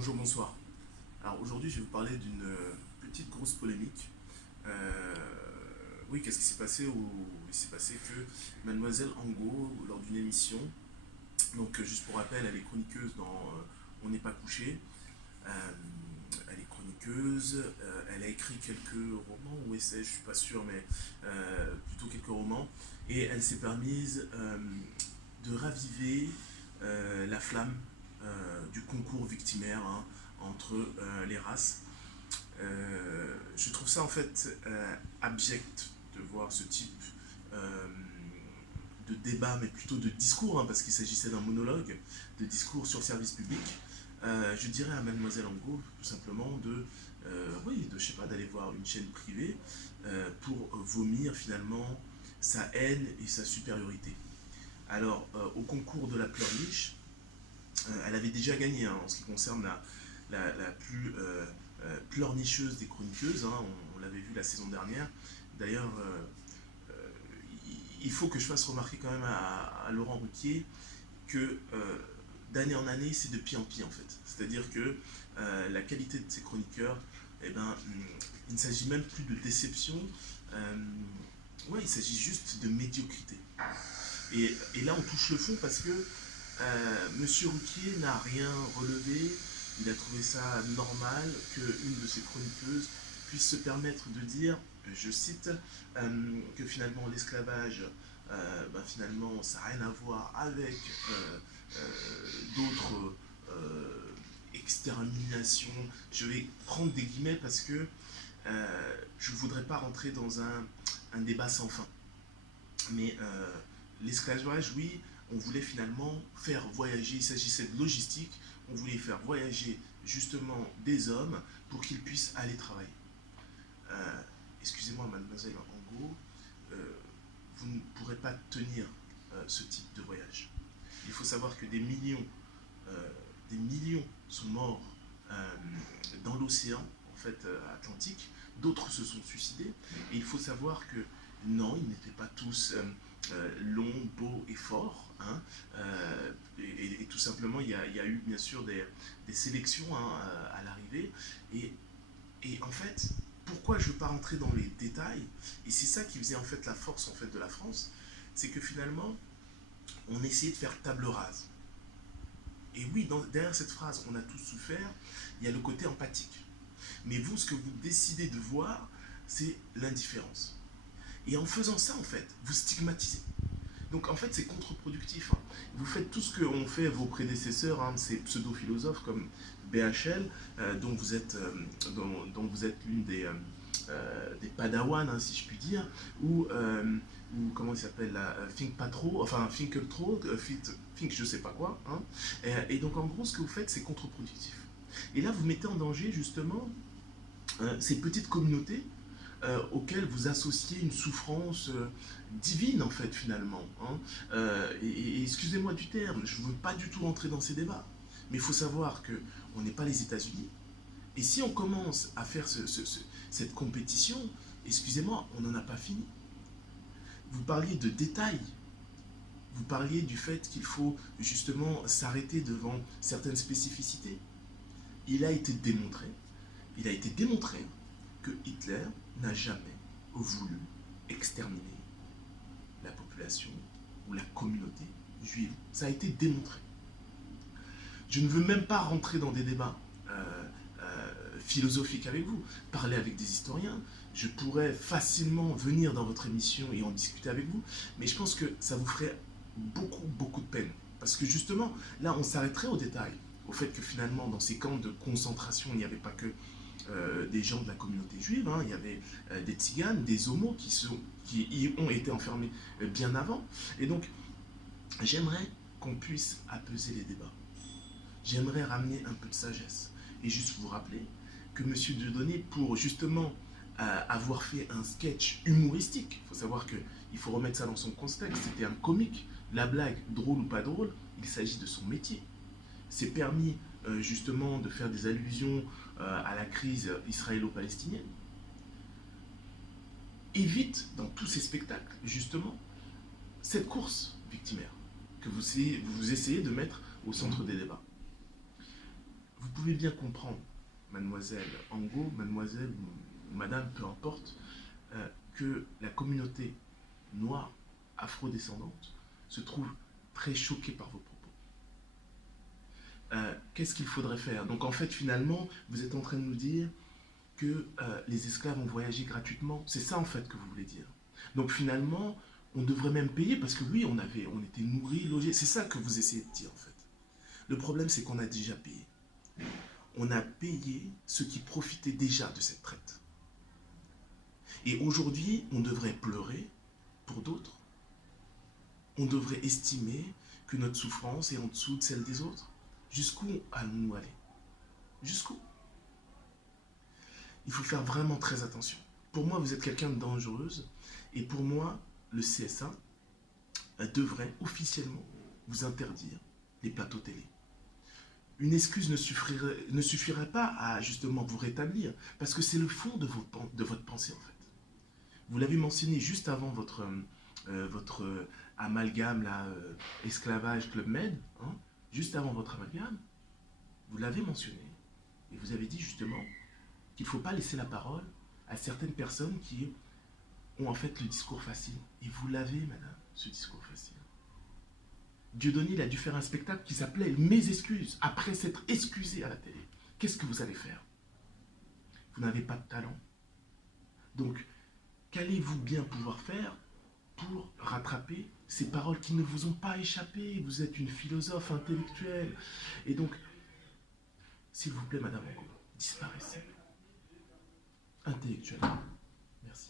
Bonjour, bonsoir. Alors aujourd'hui, je vais vous parler d'une petite grosse polémique. Euh, oui, qu'est-ce qui s'est passé Il s'est passé que Mademoiselle Angot, lors d'une émission, donc juste pour rappel, elle est chroniqueuse dans On n'est pas couché. Euh, Elle est chroniqueuse, elle a écrit quelques romans ou essais, je suis pas sûr, mais plutôt quelques romans. Et elle s'est permise de raviver la flamme du concours victimaire, hein, entre les races. Je trouve ça en fait abject de voir ce type euh, de débat, mais plutôt de discours, hein, parce qu'il s'agissait d'un monologue, de discours sur le service public. Je dirais à Mademoiselle Angot tout simplement oui, je sais pas, d'aller voir une chaîne privée pour vomir finalement sa haine et sa supériorité. Alors, au concours de la pleurniche, elle avait déjà gagné, hein, en ce qui concerne la plus pleurnicheuse des chroniqueuses, hein, on l'avait vu la saison dernière. D'ailleurs, il faut que je fasse remarquer quand même à Laurent Ruquier que d'année en année, c'est de pire en pire en fait. C'est-à-dire que la qualité de ces chroniqueurs, eh ben, il ne s'agit même plus de déception, euh, ouais, il s'agit juste de médiocrité. Et là, on touche le fond parce que Monsieur Ruquier n'a rien relevé. Il a trouvé ça normal qu'une de ses chroniqueuses puisse se permettre de dire, je cite, que finalement l'esclavage, finalement, ça n'a rien à voir avec d'autres exterminations. Je vais prendre des guillemets parce que je ne voudrais pas rentrer dans un débat sans fin. Mais l'esclavage, oui, on voulait finalement faire voyager, il s'agissait de logistique, on voulait faire voyager justement des hommes pour qu'ils puissent aller travailler. Euh, Excusez-moi, mademoiselle Angot, euh, vous ne pourrez pas tenir ce type de voyage. Il faut savoir que euh, des millions sont morts euh, dans l'océan, en fait, Atlantique. D'autres se sont suicidés. Et il faut savoir que non, ils n'étaient pas tous longs, beaux et forts, hein. Et tout simplement, il y a eu bien sûr des sélections, hein, à l'arrivée. Et, et en fait, pourquoi je ne veux pas rentrer dans les détails, et c'est ça qui faisait en fait la force en fait de la France, c'est que finalement, on essayait de faire table rase. Et oui, derrière cette phrase, on a tous souffert, il y a le côté empathique. Mais vous, ce que vous décidez de voir, c'est l'indifférence. Et en faisant ça, en fait, vous stigmatisez. Donc en fait, c'est contre-productif, hein. Vous faites tout ce qu'ont fait vos prédécesseurs, hein, ces pseudo-philosophes comme BHL, dont vous êtes l'une des padawans, hein, si je puis dire, ou comment il s'appelle là, Think pas trop, enfin Think trop, Think je sais pas quoi, hein. Et donc en gros, ce que vous faites, c'est contre-productif. Et là, vous mettez en danger justement ces petites communautés auxquelles vous associez une souffrance divine en fait finalement, hein. Et excusez-moi du terme, je ne veux pas du tout rentrer dans ces débats, mais il faut savoir que on n'est pas les États-Unis. Et si on commence à faire cette compétition, excusez-moi, on n'en a pas fini. Vous parliez de détails, vous parliez du fait qu'il faut justement s'arrêter devant certaines spécificités. Il a été démontré, il a été démontré que Hitler n'a jamais voulu exterminer la population ou la communauté juive. Ça a été démontré. Je ne veux même pas rentrer dans des débats philosophiques avec vous, parler avec des historiens. Je pourrais facilement venir dans votre émission et en discuter avec vous, mais je pense que ça vous ferait beaucoup, beaucoup de peine. Parce que justement, là, on s'arrêterait au détail, au fait que finalement, dans ces camps de concentration, il n'y avait pas que des gens de la communauté juive, hein. Il y avait des tziganes, des homos qui y ont été enfermés bien avant. Et donc, j'aimerais qu'on puisse apaiser les débats. J'aimerais ramener un peu de sagesse. Et juste vous rappeler que M. Dieudonné, pour justement avoir fait un sketch humoristique, il faut savoir qu'il faut remettre ça dans son contexte, c'était un comique, la blague, drôle ou pas drôle, il s'agit de son métier. C'est permis justement de faire des allusions à la crise israélo-palestinienne. Évite dans tous ces spectacles justement cette course victimaire que vous essayez de mettre au centre des débats. vous pouvez bien comprendre, mademoiselle Ango, mademoiselle ou madame, peu importe, que la communauté noire, afrodescendante, se trouve très choquée par vos propos. Qu'est-ce qu'il faudrait faire? Donc en fait, finalement, vous êtes en train de nous dire que les esclaves ont voyagé gratuitement. C'est ça en fait que vous voulez dire. Donc finalement, on devrait même payer parce que oui, on était nourris, logés. C'est ça que vous essayez de dire en fait. Le problème, c'est qu'on a déjà payé. On a payé ceux qui profitaient déjà de cette traite. Et aujourd'hui, on devrait pleurer pour d'autres. On devrait estimer que notre souffrance est en dessous de celle des autres. Jusqu'où allons-nous aller? Jusqu'où? Il faut faire vraiment très attention. Pour moi, vous êtes quelqu'un de dangereuse. Et pour moi, le CSA devrait officiellement vous interdire les plateaux télé. Une excuse ne suffirait pas à justement vous rétablir, parce que c'est le fond de votre pensée en fait. Vous l'avez mentionné juste avant votre amalgame, là, esclavage Club Med, hein, juste avant votre amalgame, vous l'avez mentionné, et vous avez dit justement qu'il ne faut pas laisser la parole à certaines personnes qui ont en fait le discours facile. Et vous l'avez, madame, ce discours facile. Dieudonné, il a dû faire un spectacle qui s'appelait Mes excuses. Après s'être excusé à la télé, qu'est-ce que vous allez faire? Vous n'avez pas de talent. Donc, qu'allez-vous bien pouvoir faire pour rattraper ces paroles qui ne vous ont pas échappé? Vous êtes une philosophe intellectuelle. Et donc, s'il vous plaît, madame Ango, disparaissez. Intellectuellement. Merci.